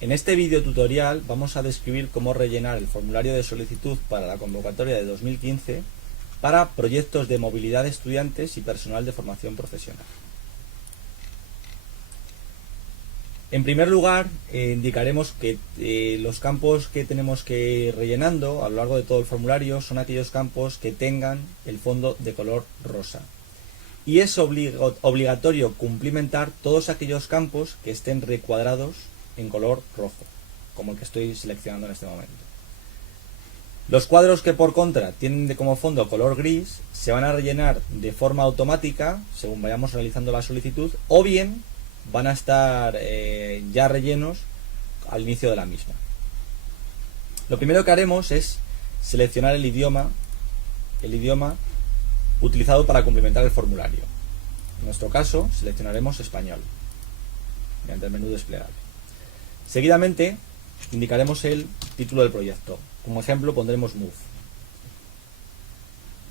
En este vídeo tutorial vamos a describir cómo rellenar el formulario de solicitud para la convocatoria de 2015 para proyectos de movilidad de estudiantes y personal de formación profesional. En primer lugar, indicaremos que los campos que tenemos que ir rellenando a lo largo de todo el formulario son aquellos campos que tengan el fondo de color rosa. Y es obligatorio cumplimentar todos aquellos campos que estén recuadrados en color rojo, como el que estoy seleccionando en este momento. Los cuadros que por contra tienen como fondo color gris se van a rellenar de forma automática según vayamos realizando la solicitud, o bien van a estar ya rellenos al inicio de la misma. Lo primero que haremos es seleccionar el idioma utilizado para complementar el formulario. En nuestro caso seleccionaremos español mediante el menú desplegable. Seguidamente indicaremos el título del proyecto. Como ejemplo pondremos MOVE.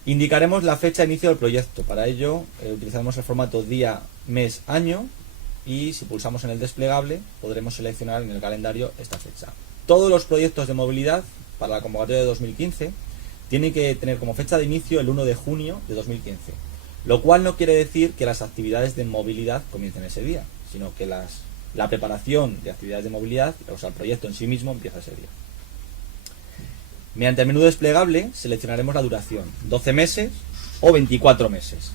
Indicaremos la fecha de inicio del proyecto. Para ello utilizaremos el formato día, mes, año, y si pulsamos en el desplegable podremos seleccionar en el calendario esta fecha. Todos los proyectos de movilidad para la convocatoria de 2015 tienen que tener como fecha de inicio el 1 de junio de 2015, lo cual no quiere decir que las actividades de movilidad comiencen ese día, sino que la preparación de actividades de movilidad, o sea, el proyecto en sí mismo, empieza ese día. Mediante el menú desplegable seleccionaremos la duración, 12 meses o 24 meses.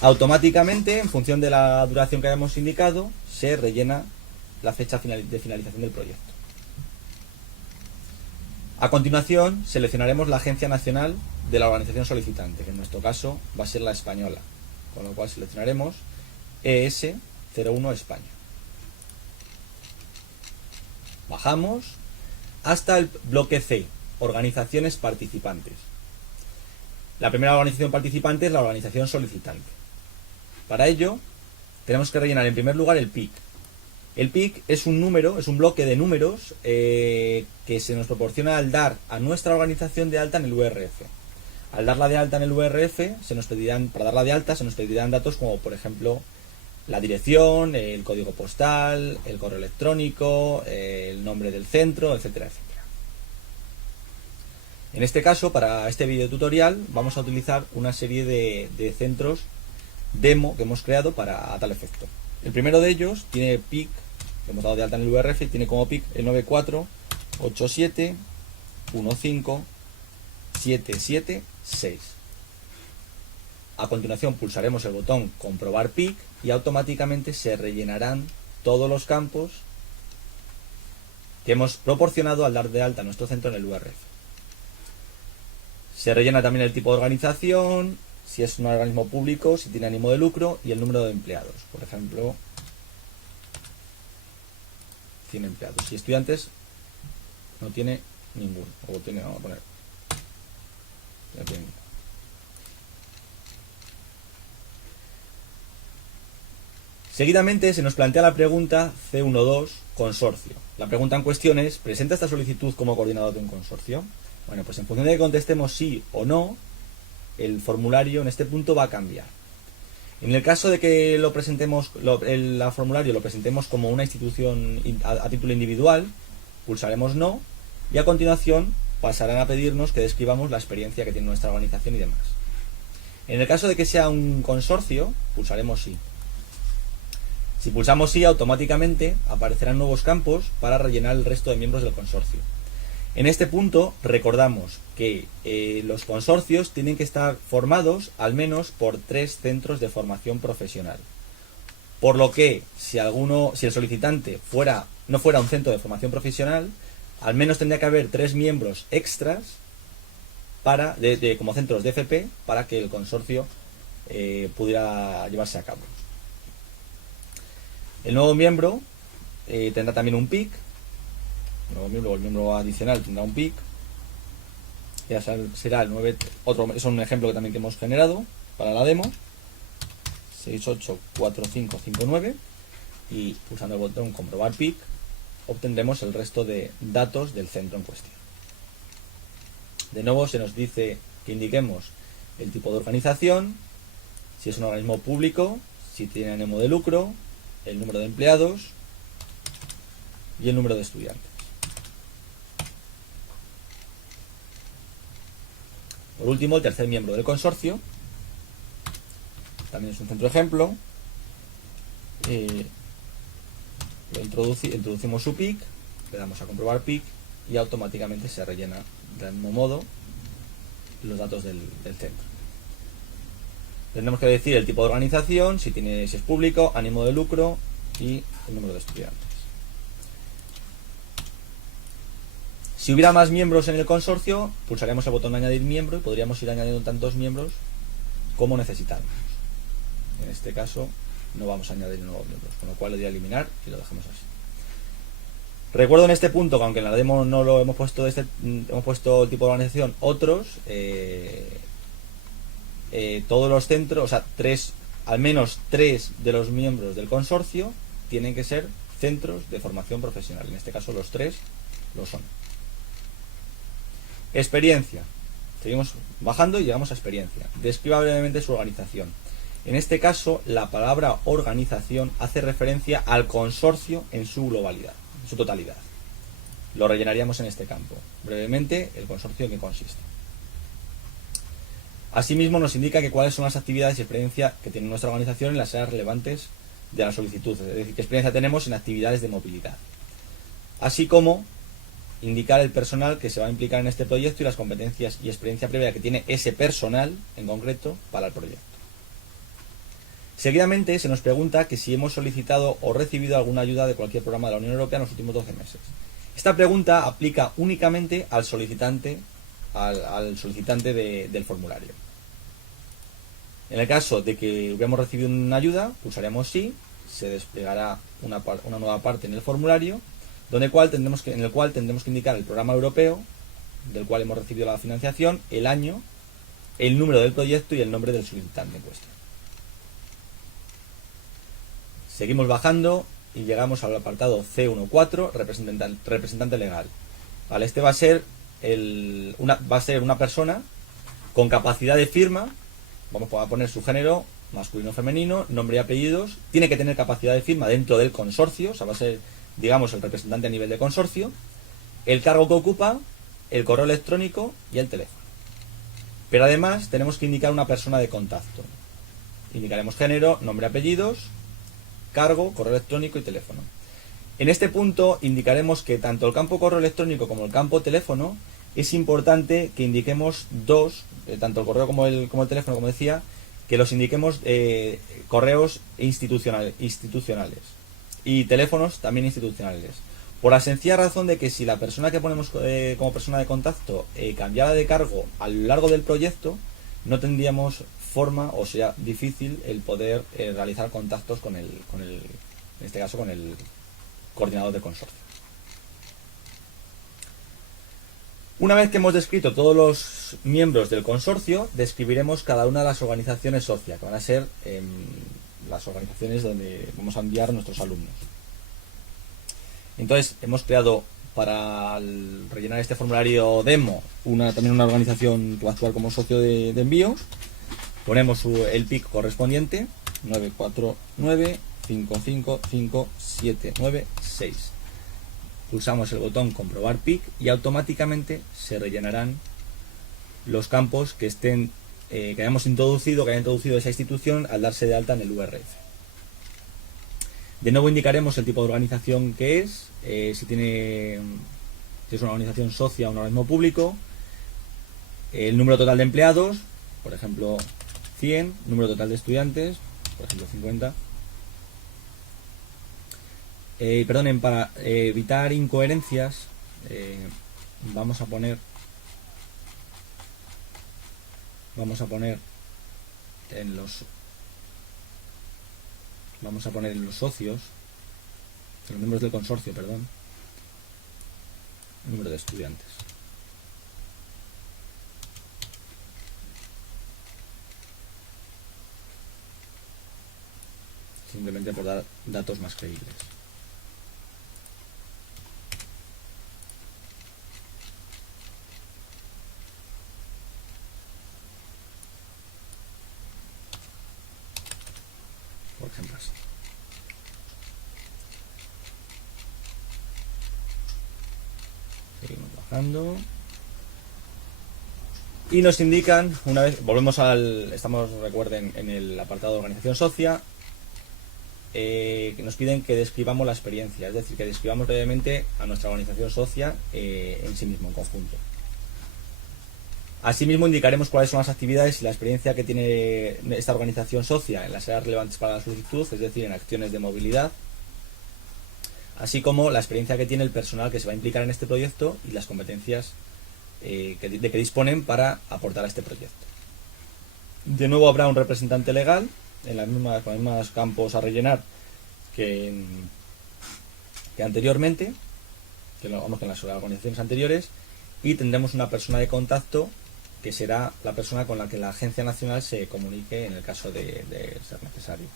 Automáticamente, en función de la duración que hayamos indicado, se rellena la fecha de finalización del proyecto. A continuación, seleccionaremos la agencia nacional de la organización solicitante, que en nuestro caso va a ser la española, con lo cual seleccionaremos ES01 España. Bajamos hasta el bloque C, organizaciones participantes. La primera organización participante es la organización solicitante. Para ello, tenemos que rellenar en primer lugar el PIC. El PIC es un número, es un bloque de números que se nos proporciona al dar a nuestra organización de alta en el URF. Al darla de alta en el URF, para darla de alta se nos pedirán datos como, por ejemplo, la dirección, el código postal, el correo electrónico, el nombre del centro, etcétera, etcétera. En este caso, para este video tutorial, vamos a utilizar una serie de centros demo que hemos creado para tal efecto. El primero de ellos tiene PIC, que hemos dado de alta en el URF, tiene como PIC el 948715776. A continuación pulsaremos el botón comprobar PIC y automáticamente se rellenarán todos los campos que hemos proporcionado al dar de alta nuestro centro en el URF. Se rellena también el tipo de organización, si es un organismo público, si tiene ánimo de lucro y el número de empleados. Por ejemplo, 100 empleados. Si estudiantes, no tiene ninguno. O tiene, vamos a poner. No tiene ninguno. Seguidamente se nos plantea la pregunta C12, consorcio. La pregunta en cuestión es, ¿presenta esta solicitud como coordinador de un consorcio? Bueno, pues en función de que contestemos sí o no, el formulario en este punto va a cambiar. En el caso de que lo presentemos, el formulario lo presentemos como una institución a título individual, pulsaremos no y a continuación pasarán a pedirnos que describamos la experiencia que tiene nuestra organización y demás. En el caso de que sea un consorcio, pulsaremos sí. Si pulsamos sí, automáticamente aparecerán nuevos campos para rellenar el resto de miembros del consorcio. En este punto recordamos que los consorcios tienen que estar formados al menos por 3 centros de formación profesional. Por lo que si el solicitante no fuera un centro de formación profesional, al menos tendría que haber 3 miembros extras como centros de FP para que el consorcio pudiera llevarse a cabo. El nuevo miembro tendrá también un PIC. El miembro adicional tendrá un PIC. Ya será el 9. Es un ejemplo que también que hemos generado para la demo. 684559. Y pulsando el botón comprobar PIC obtendremos el resto de datos del centro en cuestión. De nuevo se nos dice que indiquemos el tipo de organización, si es un organismo público, si tiene ánimo de lucro, el número de empleados y el número de estudiantes. Por último, el tercer miembro del consorcio, también es un centro ejemplo, introducimos su PIC, le damos a comprobar PIC y automáticamente se rellena del mismo modo los datos del centro. Tendremos que decir el tipo de organización, si es público, ánimo de lucro y el número de estudiantes. Si hubiera más miembros en el consorcio, pulsaremos el botón de añadir miembro y podríamos ir añadiendo tantos miembros como necesitamos. En este caso no vamos a añadir nuevos miembros, con lo cual lo voy a eliminar y lo dejamos así. Recuerdo en este punto que aunque en la demo no lo hemos puesto, hemos puesto el tipo de organización otros, todos los centros, o sea, al menos 3 de los miembros del consorcio tienen que ser centros de formación profesional. En este caso los 3 lo son. Experiencia. Seguimos bajando y llegamos a experiencia. Describa brevemente su organización. En este caso, la palabra organización hace referencia al consorcio en su globalidad, en su totalidad. Lo rellenaríamos en este campo. Brevemente, el consorcio en qué consiste. Asimismo, nos indica que cuáles son las actividades y experiencia que tiene nuestra organización en las áreas relevantes de la solicitud, es decir, qué experiencia tenemos en actividades de movilidad. Así como indicar el personal que se va a implicar en este proyecto y las competencias y experiencia previa que tiene ese personal en concreto para el proyecto. Seguidamente se nos pregunta que si hemos solicitado o recibido alguna ayuda de cualquier programa de la Unión Europea en los últimos 12 meses. Esta pregunta aplica únicamente al solicitante, del formulario. En el caso de que hubiéramos recibido una ayuda, pulsaremos sí, se desplegará una nueva parte en el formulario, en el cual tendremos que indicar el programa europeo del cual hemos recibido la financiación, el año, el número del proyecto y el nombre del solicitante en cuestión. Seguimos bajando y llegamos al apartado C14, representante legal. Vale, este va a ser una persona con capacidad de firma. Vamos a poner su género, masculino o femenino, nombre y apellidos. Tiene que tener capacidad de firma dentro del consorcio, o sea, va a ser, digamos, el representante a nivel de consorcio, el cargo que ocupa, el correo electrónico y el teléfono. Pero además tenemos que indicar una persona de contacto. Indicaremos género, nombre, apellidos, cargo, correo electrónico y teléfono. En este punto indicaremos que tanto el campo correo electrónico como el campo teléfono es importante que indiquemos tanto el correo como el teléfono, como decía, que los indiquemos correos institucionales y teléfonos también institucionales. Por la sencilla razón de que si la persona que ponemos como persona de contacto cambiara de cargo a lo largo del proyecto, no tendríamos forma, o sea, difícil el poder realizar contactos en este caso con el coordinador de consorcio. Una vez que hemos descrito todos los miembros del consorcio, describiremos cada una de las organizaciones socias, que van a ser las organizaciones donde vamos a enviar a nuestros alumnos. Entonces, hemos creado para rellenar este formulario demo también una organización que va a actuar como socio de envío. Ponemos el PIC correspondiente, 949555796. Pulsamos el botón comprobar PIC y automáticamente se rellenarán los campos que hayamos introducido, que haya introducido esa institución al darse de alta en el URF. De nuevo indicaremos el tipo de organización que es, si es una organización socia o un organismo público, el número total de empleados, por ejemplo 100, número total de estudiantes, por ejemplo 50. Para evitar incoherencias, vamos a poner en los socios, en los miembros del consorcio, el número de estudiantes. Simplemente por dar datos más creíbles. Por ejemplo así. bajando. Y nos indican, una vez, volvemos estamos, recuerden, en el apartado de organización socia, que nos piden que describamos la experiencia, es decir, que describamos brevemente a nuestra organización socia en sí mismo, en conjunto. Asimismo, indicaremos cuáles son las actividades y la experiencia que tiene esta organización socia en las áreas relevantes para la solicitud, es decir, en acciones de movilidad, así como la experiencia que tiene el personal que se va a implicar en este proyecto y las competencias de que disponen para aportar a este proyecto. De nuevo habrá un representante legal con los mismos campos a rellenar que anteriormente, que en las organizaciones anteriores, y tendremos una persona de contacto que será la persona con la que la agencia nacional se comunique en el caso de ser necesario.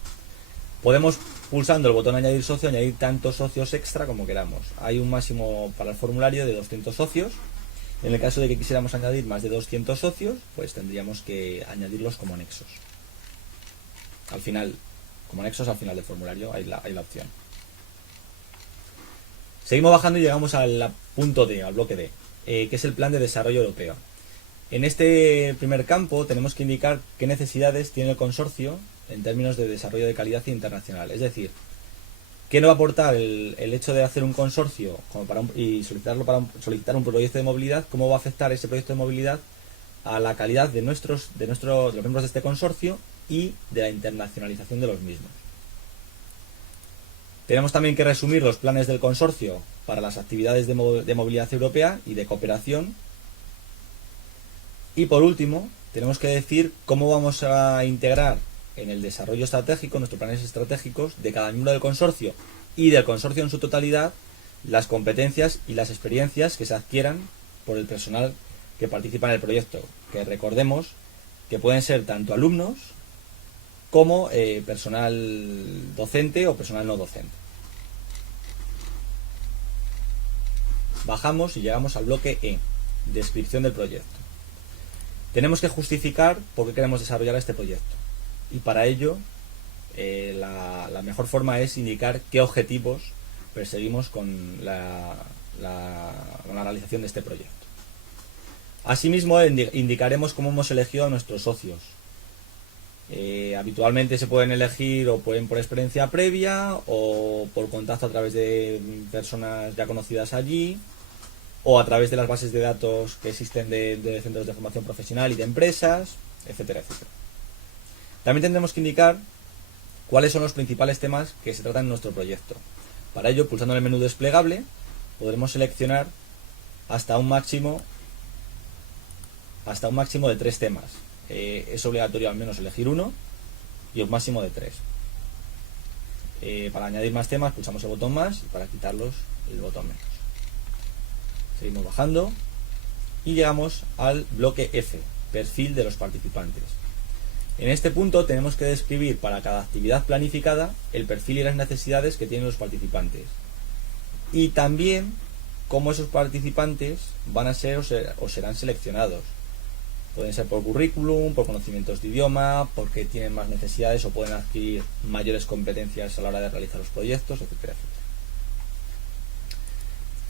Podemos, pulsando el botón añadir socio, añadir tantos socios extra como queramos. Hay un máximo para el formulario de 200 socios. En el caso de que quisiéramos añadir más de 200 socios, pues tendríamos que añadirlos como anexos. Al final, como anexos al final del formulario hay la opción. Seguimos bajando y llegamos al punto D, al bloque D, que es el Plan de Desarrollo Europeo. En este primer campo tenemos que indicar qué necesidades tiene el consorcio en términos de desarrollo de calidad internacional. Es decir, qué nos va a aportar el hecho de hacer un consorcio y solicitar un proyecto de movilidad, cómo va a afectar ese proyecto de movilidad a la calidad de los miembros de este consorcio y de la internacionalización de los mismos. Tenemos también que resumir los planes del consorcio para las actividades de movilidad europea y de cooperación. Y por último, tenemos que decir cómo vamos a integrar en el desarrollo estratégico, nuestros planes estratégicos de cada miembro del consorcio y del consorcio en su totalidad, las competencias y las experiencias que se adquieran por el personal que participa en el proyecto, que recordemos que pueden ser tanto alumnos como personal docente o personal no docente. Bajamos y llegamos al bloque E, descripción del proyecto. Tenemos que justificar por qué queremos desarrollar este proyecto. Y para ello, la mejor forma es indicar qué objetivos perseguimos con la realización de este proyecto. Asimismo, indicaremos cómo hemos elegido a nuestros socios. Habitualmente se pueden elegir o pueden por experiencia previa o por contacto a través de personas ya conocidas allí, o a través de las bases de datos que existen de centros de formación profesional y de empresas, etcétera, etcétera. También tendremos que indicar cuáles son los principales temas que se tratan en nuestro proyecto. Para ello, pulsando en el menú desplegable, podremos seleccionar hasta un máximo de 3 temas. Es obligatorio al menos elegir uno y un máximo de 3. Para añadir más temas, pulsamos el botón más, y para quitarlos, el botón menos. Seguimos bajando y llegamos al bloque F, perfil de los participantes. En este punto tenemos que describir para cada actividad planificada el perfil y las necesidades que tienen los participantes, y también cómo esos participantes van a ser o serán seleccionados. Pueden ser por currículum, por conocimientos de idioma, porque tienen más necesidades o pueden adquirir mayores competencias a la hora de realizar los proyectos, etcétera, etcétera.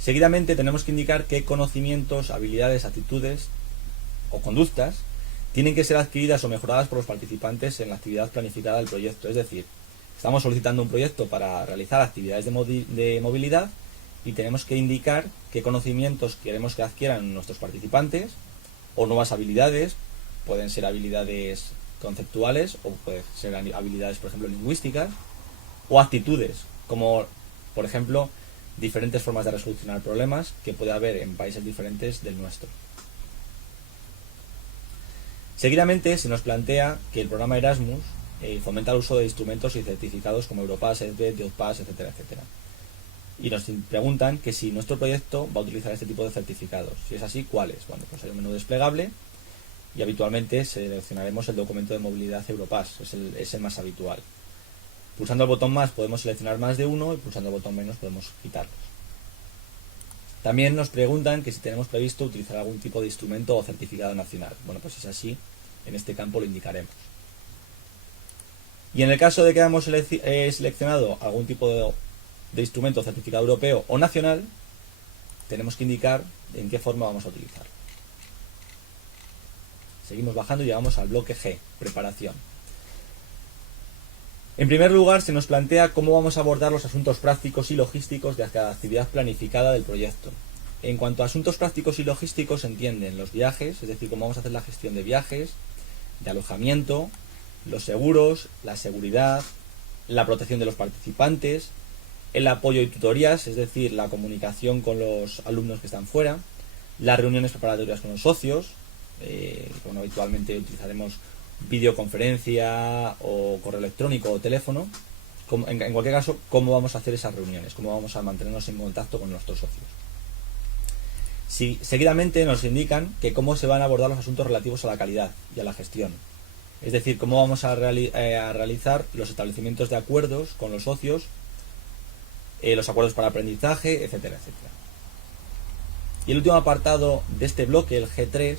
Seguidamente tenemos que indicar qué conocimientos, habilidades, actitudes o conductas tienen que ser adquiridas o mejoradas por los participantes en la actividad planificada del proyecto. Es decir, estamos solicitando un proyecto para realizar actividades de movilidad y tenemos que indicar qué conocimientos queremos que adquieran nuestros participantes o nuevas habilidades. Pueden ser habilidades conceptuales o pueden ser habilidades, por ejemplo, lingüísticas, o actitudes, como por ejemplo diferentes formas de resolucionar problemas que puede haber en países diferentes del nuestro. Seguidamente se nos plantea que el programa Erasmus fomenta el uso de instrumentos y certificados como Europass, EDVE, Youthpass, etcétera, etcétera. Y nos preguntan que si nuestro proyecto va a utilizar este tipo de certificados. Si es así, ¿cuáles? Bueno, pues hay un menú desplegable y habitualmente seleccionaremos el documento de movilidad Europass, es el más habitual. Pulsando el botón más podemos seleccionar más de uno y pulsando el botón menos podemos quitarlos. También nos preguntan que si tenemos previsto utilizar algún tipo de instrumento o certificado nacional. Bueno, pues si es así, en este campo lo indicaremos. Y en el caso de que hayamos seleccionado algún tipo de instrumento o certificado europeo o nacional, tenemos que indicar en qué forma vamos a utilizarlo. Seguimos bajando y llegamos al bloque G, preparación. En primer lugar, se nos plantea cómo vamos a abordar los asuntos prácticos y logísticos de cada actividad planificada del proyecto. En cuanto a asuntos prácticos y logísticos, se entienden los viajes, es decir, cómo vamos a hacer la gestión de viajes, de alojamiento, los seguros, la seguridad, la protección de los participantes, el apoyo y tutorías, es decir, la comunicación con los alumnos que están fuera, las reuniones preparatorias con los socios, habitualmente utilizaremos videoconferencia o correo electrónico o teléfono. En cualquier caso, cómo vamos a hacer esas reuniones, cómo vamos a mantenernos en contacto con nuestros socios. Seguidamente nos indican que cómo se van a abordar los asuntos relativos a la calidad y a la gestión. Es decir, cómo vamos a realizar los establecimientos de acuerdos con los socios, los acuerdos para aprendizaje, etcétera, etcétera. Y el último apartado de este bloque, el G3,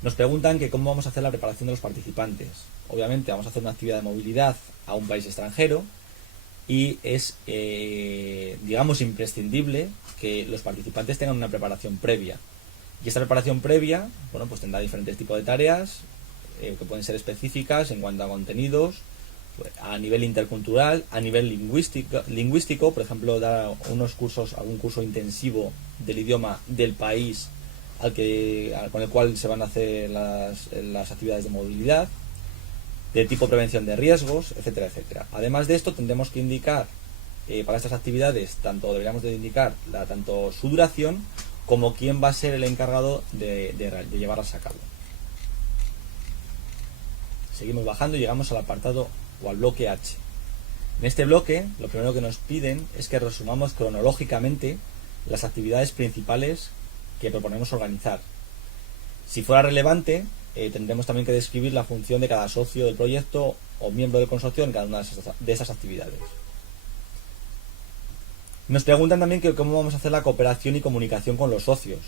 nos preguntan que cómo vamos a hacer la preparación de los participantes. Obviamente vamos a hacer una actividad de movilidad a un país extranjero y es, digamos, imprescindible que los participantes tengan una preparación previa. Y esta preparación previa, bueno, pues tendrá diferentes tipos de tareas que pueden ser específicas en cuanto a contenidos, pues, a nivel intercultural, a nivel lingüístico, por ejemplo, dar algún curso intensivo del idioma del país con el cual se van a hacer las actividades de movilidad, de tipo prevención de riesgos, etcétera, etcétera. Además de esto, tendremos que indicar para estas actividades, deberíamos de indicar tanto su duración como quién va a ser el encargado de llevarlas a cabo. Seguimos bajando y llegamos al apartado o al bloque H. En este bloque, lo primero que nos piden es que resumamos cronológicamente las actividades principales que proponemos organizar. Si fuera relevante, tendremos también que describir la función de cada socio del proyecto o miembro del consorcio en cada una de esas actividades. Nos preguntan también que cómo vamos a hacer la cooperación y comunicación con los socios,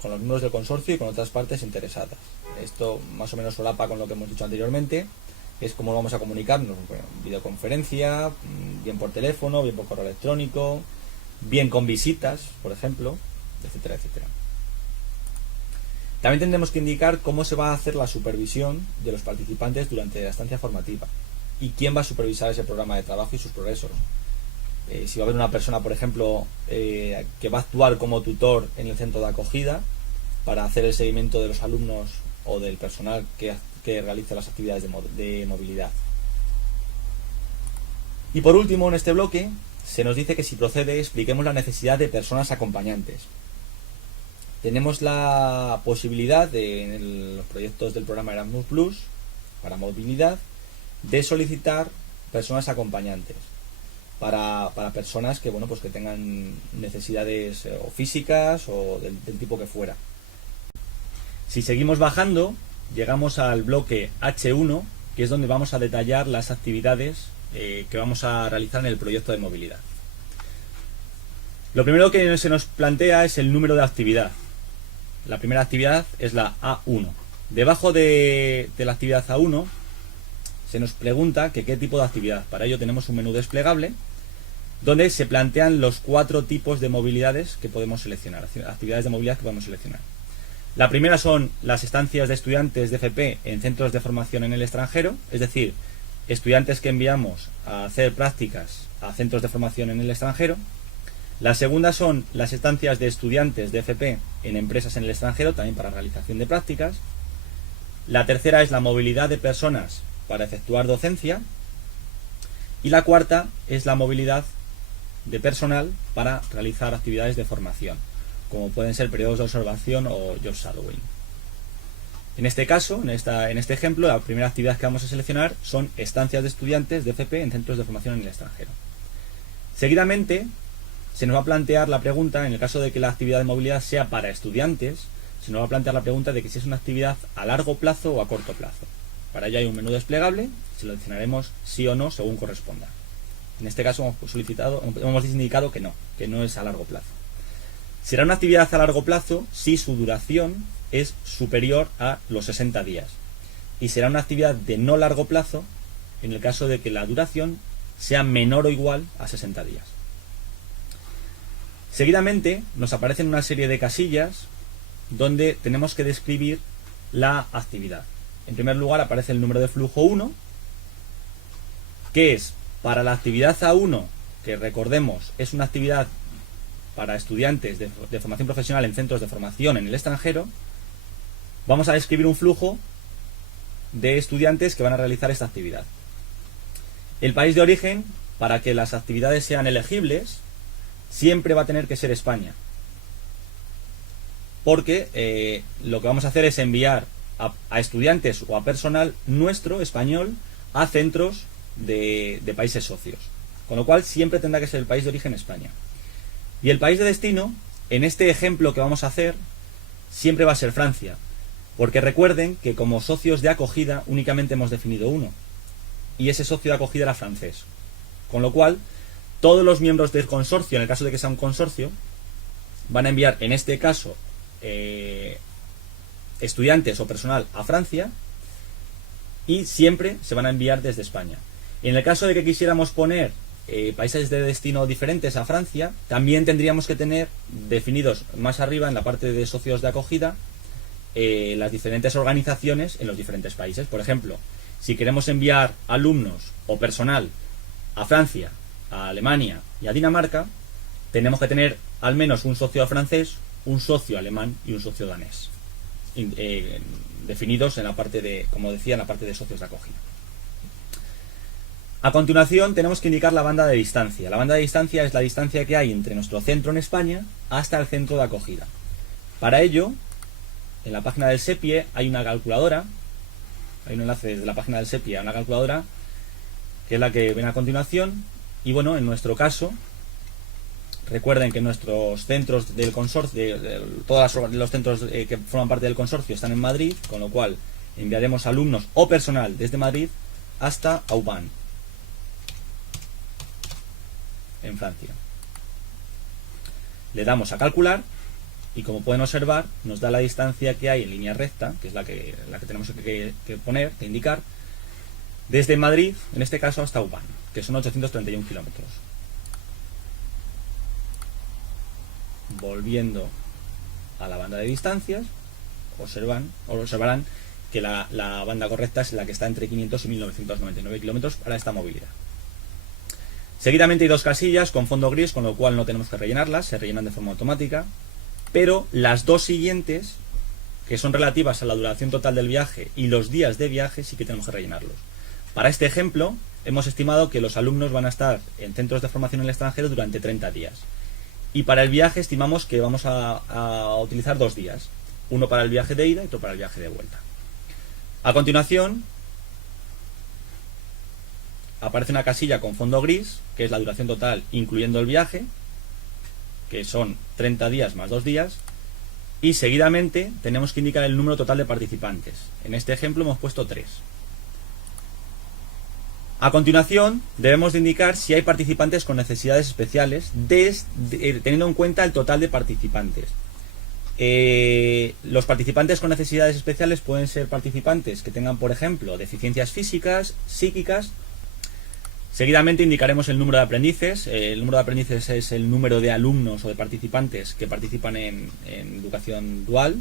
con los miembros del consorcio y con otras partes interesadas. Esto más o menos solapa con lo que hemos dicho anteriormente, es cómo vamos a comunicarnos, bueno, videoconferencia, bien por teléfono, bien por correo electrónico, bien con visitas, por ejemplo, etcétera, etcétera. También tendremos que indicar cómo se va a hacer la supervisión de los participantes durante la estancia formativa y quién va a supervisar ese programa de trabajo y sus progresos. Si va a haber una persona, por ejemplo, que va a actuar como tutor en el centro de acogida para hacer el seguimiento de los alumnos o del personal que realiza las actividades de movilidad. Y por último, en este bloque, se nos dice que si procede, expliquemos la necesidad de personas acompañantes. Tenemos la posibilidad en los proyectos del programa Erasmus Plus para movilidad de solicitar personas acompañantes para personas que, bueno, pues que tengan necesidades o físicas o del tipo que fuera. Si seguimos bajando, llegamos al bloque H1, que es donde vamos a detallar las actividades que vamos a realizar en el proyecto de movilidad. Lo primero que se nos plantea es el número de actividad. La primera actividad es la A1. Debajo de la actividad A1 se nos pregunta que qué tipo de actividad. Para ello tenemos un menú desplegable donde se plantean los 4 tipos de movilidades que podemos seleccionar, actividades de movilidad que podemos seleccionar. La primera son las estancias de estudiantes de FP en centros de formación en el extranjero, es decir, estudiantes que enviamos a hacer prácticas a centros de formación en el extranjero. La segunda son las estancias de estudiantes de FP en empresas en el extranjero, también para realización de prácticas. La tercera es la movilidad de personas para efectuar docencia. Y la cuarta es la movilidad de personal para realizar actividades de formación, como pueden ser periodos de observación o job shadowing. En este caso, en este ejemplo, la primera actividad que vamos a seleccionar son estancias de estudiantes de FP en centros de formación en el extranjero. Seguidamente, se nos va a plantear la pregunta, en el caso de que la actividad de movilidad sea para estudiantes, se nos va a plantear la pregunta de que si es una actividad a largo plazo o a corto plazo. Para ello hay un menú desplegable, seleccionaremos sí o no según corresponda. En este caso hemos indicado que no es a largo plazo. Será una actividad a largo plazo si su duración es superior a los 60 días. Y será una actividad de no largo plazo en el caso de que la duración sea menor o igual a 60 días. Seguidamente nos aparecen una serie de casillas donde tenemos que describir la actividad. En primer lugar aparece el número de flujo 1, que es para la actividad A1, que recordemos es una actividad para estudiantes de formación profesional en centros de formación en el extranjero. Vamos a describir un flujo de estudiantes que van a realizar esta actividad. El país de origen, para que las actividades sean elegibles, siempre va a tener que ser España, porque lo que vamos a hacer es enviar a estudiantes o a personal nuestro, español, a centros de países socios, con lo cual siempre tendrá que ser el país de origen España. Y el país de destino, en este ejemplo que vamos a hacer, siempre va a ser Francia, porque recuerden que como socios de acogida únicamente hemos definido uno, y ese socio de acogida era francés, con lo cual todos los miembros del consorcio, en el caso de que sea un consorcio, van a enviar, en este caso, estudiantes o personal a Francia, y siempre se van a enviar desde España. En el caso de que quisiéramos poner países de destino diferentes a Francia, también tendríamos que tener definidos más arriba, en la parte de socios de acogida, las diferentes organizaciones en los diferentes países. Por ejemplo, si queremos enviar alumnos o personal a Francia, a Alemania y a Dinamarca, tenemos que tener al menos un socio francés, un socio alemán y un socio danés, definidos en la parte de, como decía, en la parte de socios de acogida. A continuación tenemos que indicar la banda de distancia. La banda de distancia es la distancia que hay entre nuestro centro en España hasta el centro de acogida. Para ello, en la página del SEPIE hay una calculadora, hay un enlace desde la página del SEPIE a una calculadora, que es la que viene a continuación. Y bueno, en nuestro caso, recuerden que nuestros centros del consorcio, todos los centros que forman parte del consorcio están en Madrid, con lo cual enviaremos alumnos o personal desde Madrid hasta Auban, en Francia. Le damos a calcular y, como pueden observar, nos da la distancia que hay en línea recta, que es la que tenemos que poner, que indicar, desde Madrid, en este caso, hasta Auban, que son 831 kilómetros. Volviendo a la banda de distancias, observarán que la banda correcta es la que está entre 500 y 1999 kilómetros para esta movilidad. Seguidamente hay dos casillas con fondo gris, con lo cual no tenemos que rellenarlas, se rellenan de forma automática, pero las dos siguientes, que son relativas a la duración total del viaje y los días de viaje, sí que tenemos que rellenarlos. Para este ejemplo, hemos estimado que los alumnos van a estar en centros de formación en el extranjero durante 30 días. Y para el viaje estimamos que vamos a utilizar 2 días. Uno para el viaje de ida y otro para el viaje de vuelta. A continuación, aparece una casilla con fondo gris, que es la duración total incluyendo el viaje, que son 30 días más 2 días. Y seguidamente tenemos que indicar el número total de participantes. En este ejemplo hemos puesto 3. A continuación, debemos de indicar si hay participantes con necesidades especiales, teniendo en cuenta el total de participantes. Los participantes con necesidades especiales pueden ser participantes que tengan, por ejemplo, deficiencias físicas, psíquicas. Seguidamente indicaremos el número de aprendices. El número de aprendices es el número de alumnos o de participantes que participan en educación dual.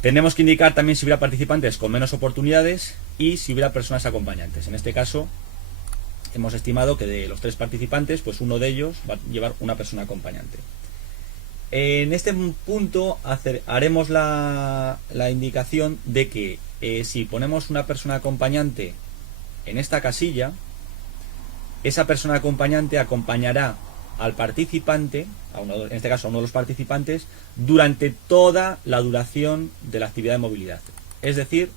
Tendremos que indicar también si hubiera participantes con menos oportunidades y si hubiera personas acompañantes. En este caso, hemos estimado que de los 3 participantes, pues uno de ellos va a llevar una persona acompañante. En este punto haremos la indicación de que si ponemos una persona acompañante en esta casilla, esa persona acompañante acompañará al participante, en este caso a uno de los participantes, durante toda la duración de la actividad de movilidad. Es decir,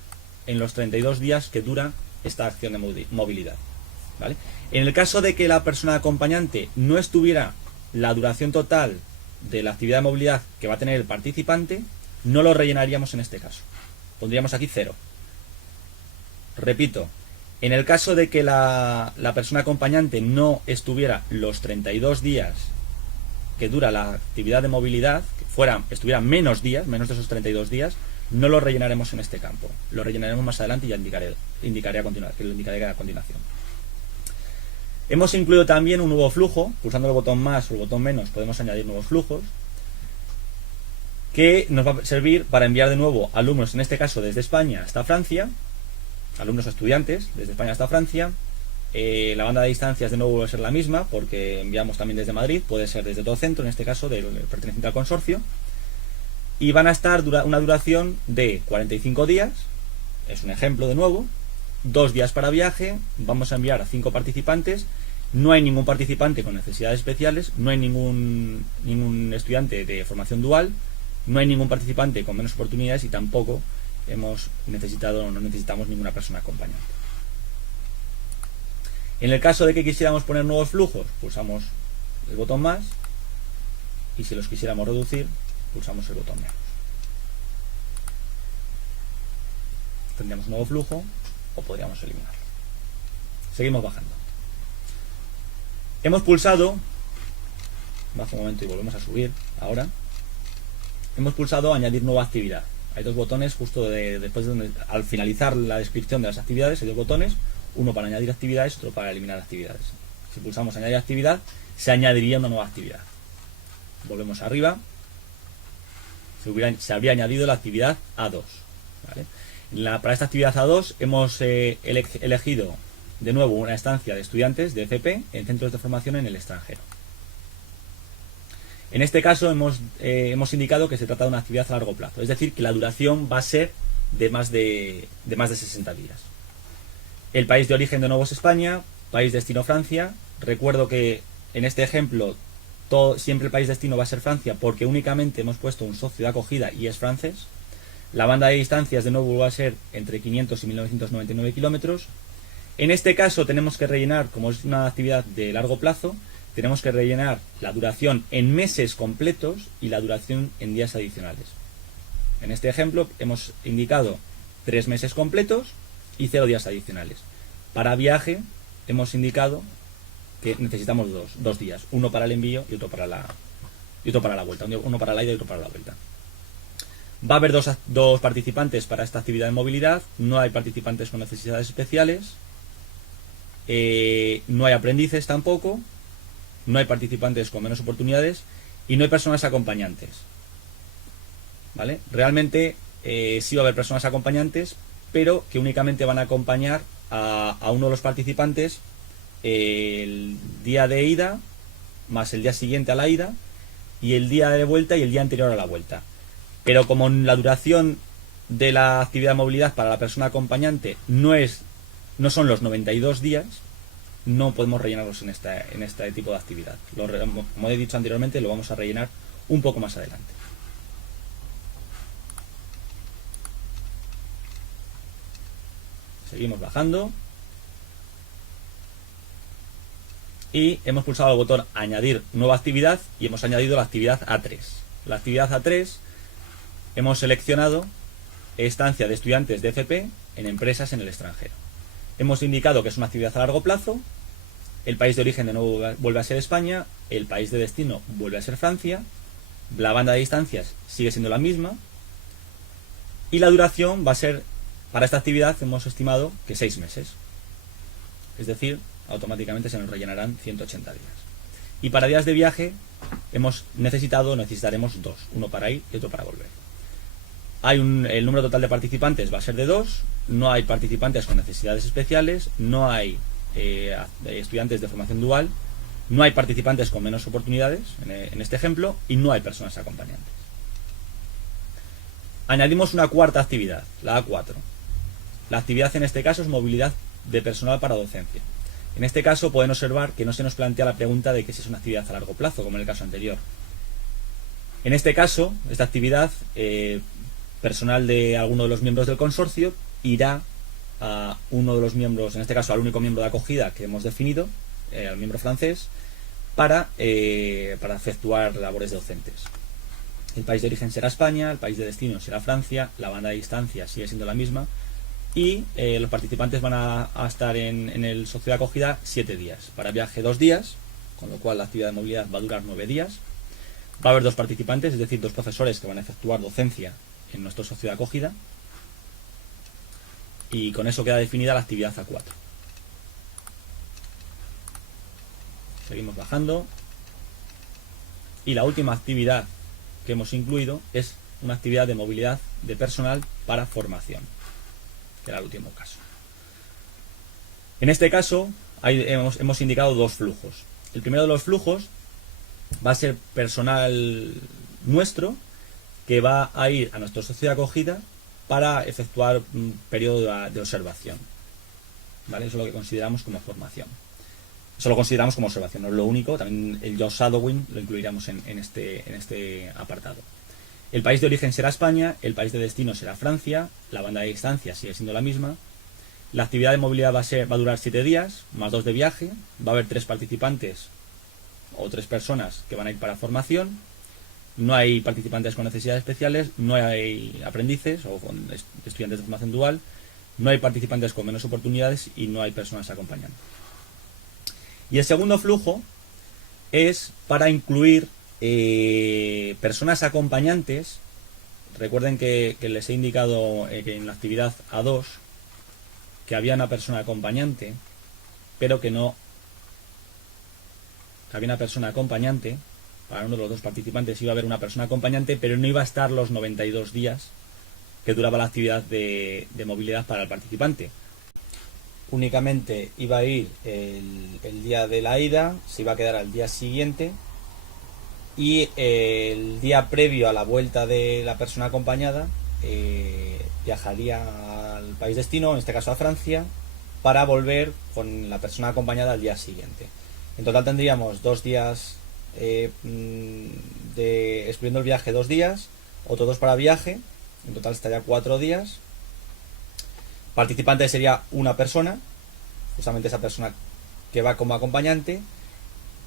en los 32 días que dura esta acción de movilidad. ¿Vale? En el caso de que la persona acompañante no estuviera la duración total de la actividad de movilidad que va a tener el participante, no lo rellenaríamos en este caso. Pondríamos aquí 0. Repito, en el caso de que la persona acompañante no estuviera los 32 días que dura la actividad de movilidad, que estuviera menos días, menos de esos 32 días, no lo rellenaremos en este campo. Lo rellenaremos más adelante y ya indicaré a continuación. Hemos incluido también un nuevo flujo, pulsando el botón más o el botón menos podemos añadir nuevos flujos, que nos va a servir para enviar de nuevo alumnos, en este caso desde España hasta Francia, alumnos o estudiantes desde España hasta Francia. La banda de distancias de nuevo va a ser la misma, porque enviamos también desde Madrid, puede ser desde todo centro, en este caso del perteneciente al consorcio, y van a estar una duración de 45 días, es un ejemplo de nuevo, 2 días para viaje, vamos a enviar a 5 participantes, no hay ningún participante con necesidades especiales, no hay ningún estudiante de formación dual, no hay ningún participante con menos oportunidades y tampoco no necesitamos ninguna persona acompañante. En el caso de que quisiéramos poner nuevos flujos, pulsamos el botón más, y si los quisiéramos reducir, pulsamos el botón menos. Tendríamos un nuevo flujo o podríamos eliminarlo. Seguimos bajando. Hemos pulsado, bajo un momento y volvemos a subir ahora, hemos pulsado añadir nueva actividad. Hay dos botones justo después de al finalizar la descripción de las actividades, hay dos botones, uno para añadir actividades, otro para eliminar actividades. Si pulsamos añadir actividad, se añadiría una nueva actividad. Volvemos arriba, se habría añadido la actividad A2. ¿Vale? Para esta actividad A2 hemos elegido de nuevo una estancia de estudiantes de FP en centros de formación en el extranjero. En este caso hemos indicado que se trata de una actividad a largo plazo, es decir, que la duración va a ser de más de 60 días. El país de origen de nuevo es España, país destino Francia. Recuerdo que en este ejemplo siempre el país destino va a ser Francia porque únicamente hemos puesto un socio de acogida y es francés. La banda de distancias de nuevo va a ser entre 500 y 1999 kilómetros. En este caso tenemos que rellenar, como es una actividad de largo plazo, tenemos que rellenar la duración en meses completos y la duración en días adicionales. En este ejemplo hemos indicado 3 meses completos y 0 días adicionales. Para viaje hemos indicado que necesitamos dos días, uno para el envío y otro para la vuelta, uno para la ida y otro para la vuelta. Va a haber dos participantes para esta actividad de movilidad, no hay participantes con necesidades especiales, no hay aprendices tampoco, no hay participantes con menos oportunidades y no hay personas acompañantes. ¿Vale? Realmente sí va a haber personas acompañantes, pero que únicamente van a acompañar a uno de los participantes el día de ida, más el día siguiente a la ida, y el día de vuelta y el día anterior a la vuelta. Pero como la duración de la actividad de movilidad para la persona acompañante no son los 92 días, no podemos rellenarlos en este tipo de actividad. Como he dicho anteriormente, lo vamos a rellenar un poco más adelante. Seguimos bajando. Y hemos pulsado el botón añadir nueva actividad y hemos añadido la actividad A3. La actividad A3 hemos seleccionado estancia de estudiantes de FP en empresas en el extranjero. Hemos indicado que es una actividad a largo plazo, el país de origen de nuevo vuelve a ser España, el país de destino vuelve a ser Francia, la banda de distancias sigue siendo la misma y la duración va a ser, para esta actividad hemos estimado que 6 meses. Es decir, automáticamente se nos rellenarán 180 días. Y para días de viaje necesitaremos 2, uno para ir y otro para volver. El número total de participantes va a ser de 2, no hay participantes con necesidades especiales, no hay estudiantes de formación dual, no hay participantes con menos oportunidades en este ejemplo y no hay personas acompañantes. Añadimos una cuarta actividad, la A4. La actividad en este caso es movilidad de personal para docencia. En este caso pueden observar que no se nos plantea la pregunta de que si es una actividad a largo plazo, como en el caso anterior. En este caso, esta actividad, personal de alguno de los miembros del consorcio irá a uno de los miembros, en este caso al único miembro de acogida que hemos definido, al miembro francés, para efectuar labores docentes. El país de origen será España, el país de destino será Francia, la banda de distancia sigue siendo la misma y los participantes van a estar en el socio de acogida 7 días. Para viaje 2 días, con lo cual la actividad de movilidad va a durar 9 días. Va a haber 2 participantes, es decir, 2 profesores que van a efectuar docencia en nuestro socio de acogida. Y con eso queda definida la actividad A4. Seguimos bajando. Y la última actividad que hemos incluido es una actividad de movilidad de personal para formación, que era el último caso. En este caso hemos indicado dos flujos. El primero de los flujos va a ser personal nuestro que va a ir a nuestro socio de acogida para efectuar un periodo de observación. ¿Vale? Eso es lo que consideramos como formación. Eso lo consideramos como observación, no es lo único. También el job shadowing lo incluiremos en este apartado. El país de origen será España, el país de destino será Francia, la banda de distancia sigue siendo la misma. La actividad de movilidad va a durar 7 días, más 2 de viaje. Va a haber 3 participantes o 3 personas que van a ir para formación. No hay participantes con necesidades especiales, no hay aprendices o con estudiantes de formación dual, no hay participantes con menos oportunidades y no hay personas acompañando. Y el segundo flujo es para incluir personas acompañantes. Recuerden que les he indicado que en la actividad A2 que había una persona acompañante, pero que había una persona acompañante. Para uno de los dos participantes iba a haber una persona acompañante, pero no iba a estar los 92 días que duraba la actividad de movilidad para el participante. Únicamente iba a ir el día de la ida, se iba a quedar al día siguiente, y el día previo a la vuelta de la persona acompañada viajaría al país destino, en este caso a Francia, para volver con la persona acompañada al día siguiente. En total tendríamos 2 días excluyendo el viaje, 2 días, otros 2 para viaje, en total estaría 4 días. Participante sería una persona, justamente esa persona que va como acompañante,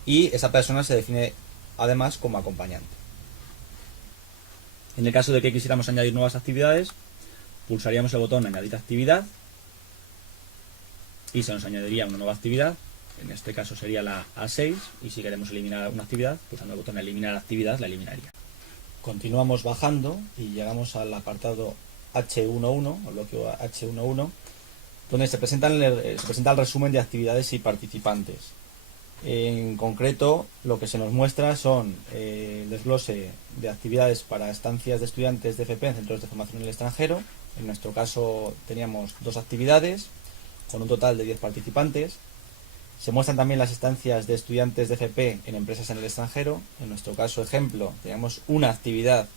y esa persona se define además como acompañante. En el caso de que quisiéramos añadir nuevas actividades, pulsaríamos el botón añadir actividad y se nos añadiría una nueva actividad. En este caso sería la A6, y si queremos eliminar una actividad, pulsando el botón eliminar actividad, la eliminaría. Continuamos bajando y llegamos al apartado H11, o bloque H11, donde se presenta el resumen de actividades y participantes. En concreto, lo que se nos muestra son el desglose de actividades para estancias de estudiantes de FP en centros de formación en el extranjero. En nuestro caso teníamos 2 actividades, con un total de 10 participantes. Se muestran también las estancias de estudiantes de FP en empresas en el extranjero. En nuestro caso, ejemplo, teníamos una actividad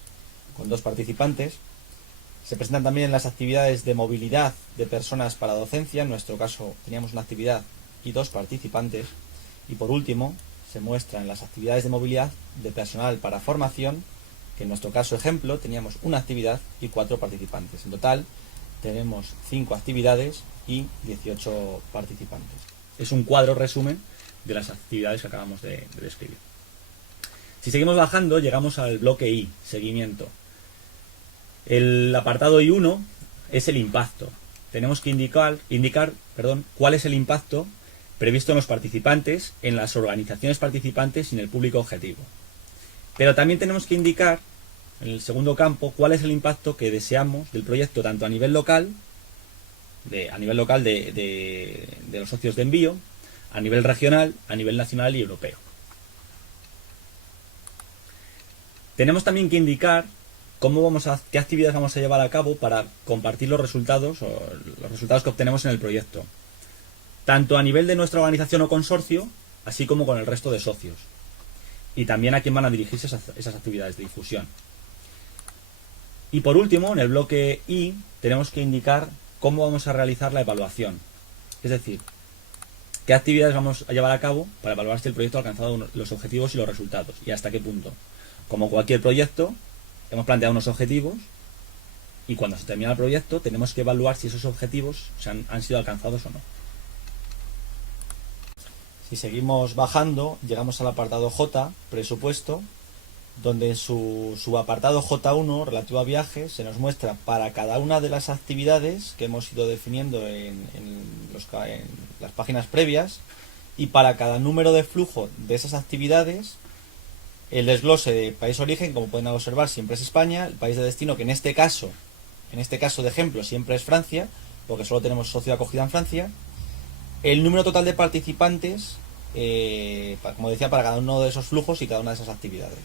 con 2 participantes. Se presentan también las actividades de movilidad de personas para docencia. En nuestro caso, teníamos una actividad y 2 participantes. Y por último, se muestran las actividades de movilidad de personal para formación, que en nuestro caso, ejemplo, teníamos una actividad y 4 participantes. En total, tenemos 5 actividades y 18 participantes. Es un cuadro resumen de las actividades que acabamos de describir. Si seguimos bajando, llegamos al bloque I, seguimiento. El apartado I1 es el impacto. Tenemos que indicar cuál es el impacto previsto en los participantes, en las organizaciones participantes y en el público objetivo. Pero también tenemos que indicar, en el segundo campo, cuál es el impacto que deseamos del proyecto, tanto a nivel local, de los socios de envío, a nivel regional, a nivel nacional y europeo. Tenemos también que indicar qué actividades vamos a llevar a cabo para compartir los resultados que obtenemos en el proyecto, tanto a nivel de nuestra organización o consorcio, así como con el resto de socios, y también a quién van a dirigirse esas actividades de difusión. Y por último, en el bloque I, tenemos que indicar cómo vamos a realizar la evaluación, es decir, qué actividades vamos a llevar a cabo para evaluar si el proyecto ha alcanzado los objetivos y los resultados, y hasta qué punto. Como cualquier proyecto, hemos planteado unos objetivos, y cuando se termina el proyecto tenemos que evaluar si esos objetivos han sido alcanzados o no. Si seguimos bajando, llegamos al apartado J, presupuesto, donde en su apartado J1, relativo a viajes, se nos muestra para cada una de las actividades que hemos ido definiendo en las páginas previas, y para cada número de flujo de esas actividades, el desglose de país origen, como pueden observar, siempre es España, el país de destino, que en este caso de ejemplo siempre es Francia, porque solo tenemos socio de acogida en Francia, el número total de participantes como decía, para cada uno de esos flujos y cada una de esas actividades.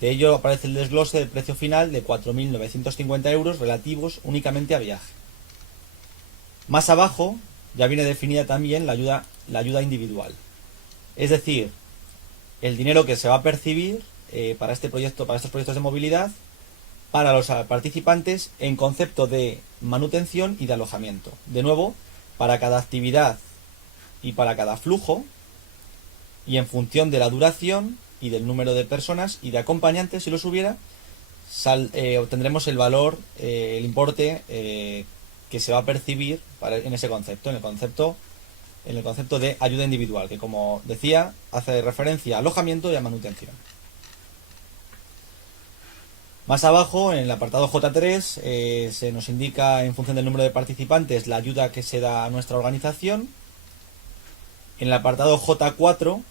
De ello aparece el desglose del precio final de 4.950 euros relativos únicamente a viaje. Más abajo ya viene definida también la ayuda individual. Es decir, el dinero que se va a percibir para estos proyectos de movilidad para los participantes en concepto de manutención y de alojamiento. De nuevo, para cada actividad y para cada flujo, y en función de la duración y del número de personas y de acompañantes, si los hubiera, obtendremos el valor, el importe que se va a percibir en ese concepto, en el concepto de ayuda individual, que, como decía, hace referencia a alojamiento y a manutención. Más abajo, en el apartado J3, se nos indica, en función del número de participantes, la ayuda que se da a nuestra organización. En el apartado J4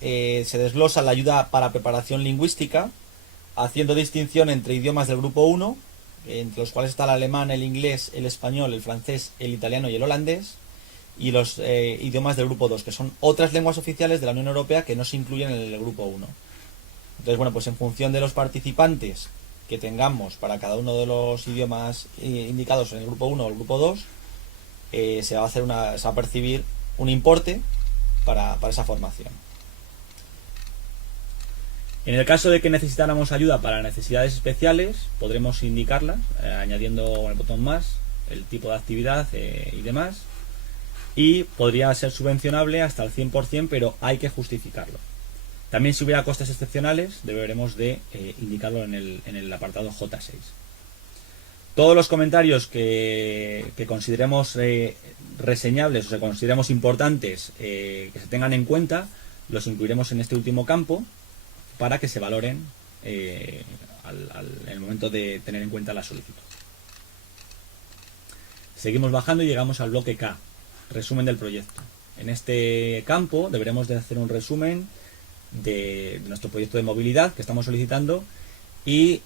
se desglosa la ayuda para preparación lingüística, haciendo distinción entre idiomas del grupo 1, entre los cuales está el alemán, el inglés, el español, el francés, el italiano y el holandés, y los idiomas del grupo 2, que son otras lenguas oficiales de la Unión Europea que no se incluyen en el grupo 1. Entonces, bueno, pues en función de los participantes que tengamos para cada uno de los idiomas indicados en el grupo 1 o el grupo 2, se va a percibir un importe para esa formación. En el caso de que necesitáramos ayuda para necesidades especiales, podremos indicarlas añadiendo el botón más, el tipo de actividad y demás, y podría ser subvencionable hasta el 100%, pero hay que justificarlo. También, si hubiera costes excepcionales, deberemos de indicarlo en el apartado J6. Todos los comentarios que consideremos reseñables o que consideremos importantes que se tengan en cuenta, los incluiremos en este último campo para que se valoren en el momento de tener en cuenta la solicitud. Seguimos bajando y llegamos al bloque K, resumen del proyecto. En este campo deberemos de hacer un resumen de nuestro proyecto de movilidad que estamos solicitando y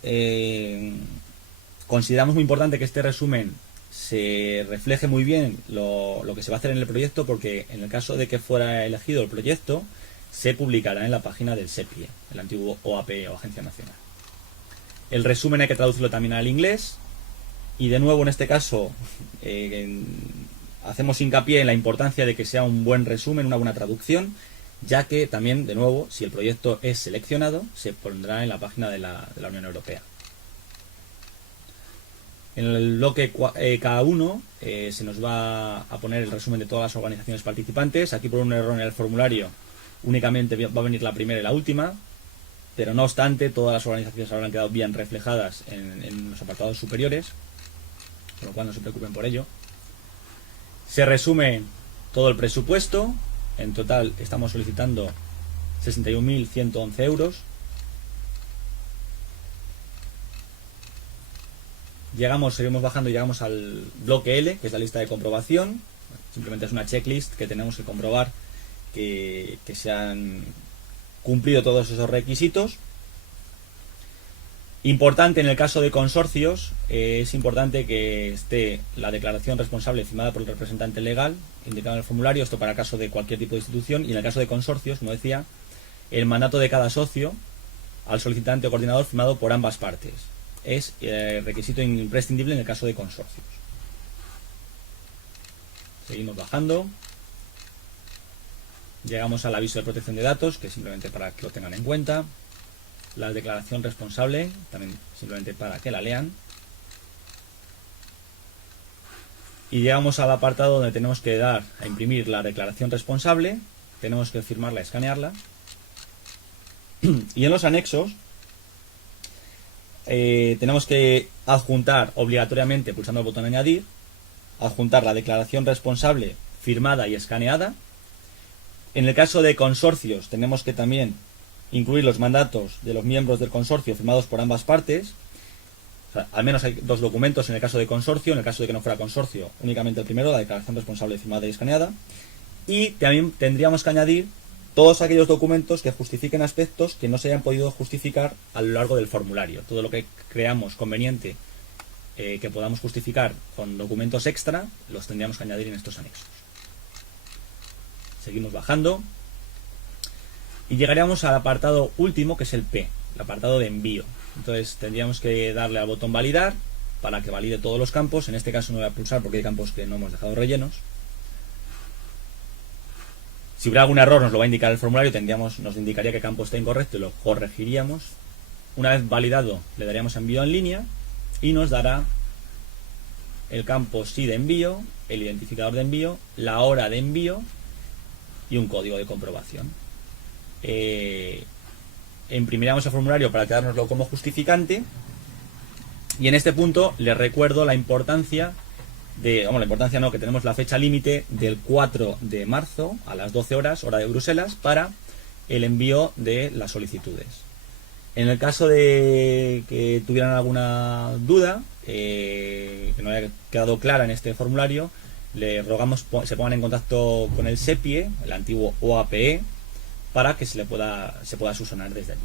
consideramos muy importante que este resumen se refleje muy bien lo que se va a hacer en el proyecto, porque en el caso de que fuera elegido el proyecto, se publicará en la página del SEPIE, el antiguo OAP o Agencia Nacional. El resumen hay que traducirlo también al inglés, y de nuevo en este caso hacemos hincapié en la importancia de que sea un buen resumen, una buena traducción, ya que también, de nuevo, si el proyecto es seleccionado, se pondrá en la página de la Unión Europea. En el bloque K1 se nos va a poner el resumen de todas las organizaciones participantes. Aquí, por un error en el formulario, únicamente va a venir la primera y la última, pero no obstante, todas las organizaciones habrán quedado bien reflejadas en los apartados superiores, con lo cual no se preocupen por ello. Se resume todo el presupuesto. En total estamos solicitando 61.111 euros. Seguimos bajando y llegamos al bloque L, que es la lista de comprobación. Simplemente es una checklist que tenemos que comprobar que se han cumplido todos esos requisitos. Importante en el caso de consorcios, es importante que esté la declaración responsable firmada por el representante legal, indicado en el formulario, esto para el caso de cualquier tipo de institución, y en el caso de consorcios, como decía, el mandato de cada socio al solicitante o coordinador firmado por ambas partes. Es requisito imprescindible en el caso de consorcios. Seguimos bajando. Llegamos al aviso de protección de datos, que es simplemente para que lo tengan en cuenta. La declaración responsable, también simplemente para que la lean. Y llegamos al apartado donde tenemos que dar a imprimir la declaración responsable, tenemos que firmarla y escanearla. Y en los anexos tenemos que adjuntar obligatoriamente, pulsando el botón añadir, adjuntar la declaración responsable firmada y escaneada. En el caso de consorcios tenemos que también incluir los mandatos de los miembros del consorcio firmados por ambas partes. O sea, al menos hay dos documentos en el caso de consorcio. En el caso de que no fuera consorcio, únicamente el primero, la declaración responsable firmada y escaneada. Y también tendríamos que añadir todos aquellos documentos que justifiquen aspectos que no se hayan podido justificar a lo largo del formulario. Todo lo que creamos conveniente que podamos justificar con documentos extra, los tendríamos que añadir en estos anexos. Seguimos bajando. Y llegaríamos al apartado último, que es el P, el apartado de envío. Entonces tendríamos que darle al botón validar para que valide todos los campos. En este caso no voy a pulsar porque hay campos que no hemos dejado rellenos. Si hubiera algún error nos lo va a indicar el formulario, nos indicaría que campo está incorrecto y lo corregiríamos. Una vez validado le daríamos a envío en línea y nos dará el campo sí de envío, el identificador de envío, la hora de envío y un código de comprobación. Imprimiríamos el formulario para quedárnoslo como justificante y en este punto les recuerdo la importancia que tenemos la fecha límite del 4 de marzo a las 12 horas, hora de Bruselas, para el envío de las solicitudes. En el caso de que tuvieran alguna duda, que no haya quedado clara en este formulario, le rogamos se pongan en contacto con el SEPIE, el antiguo OAPE, para que se pueda subsanar desde allí.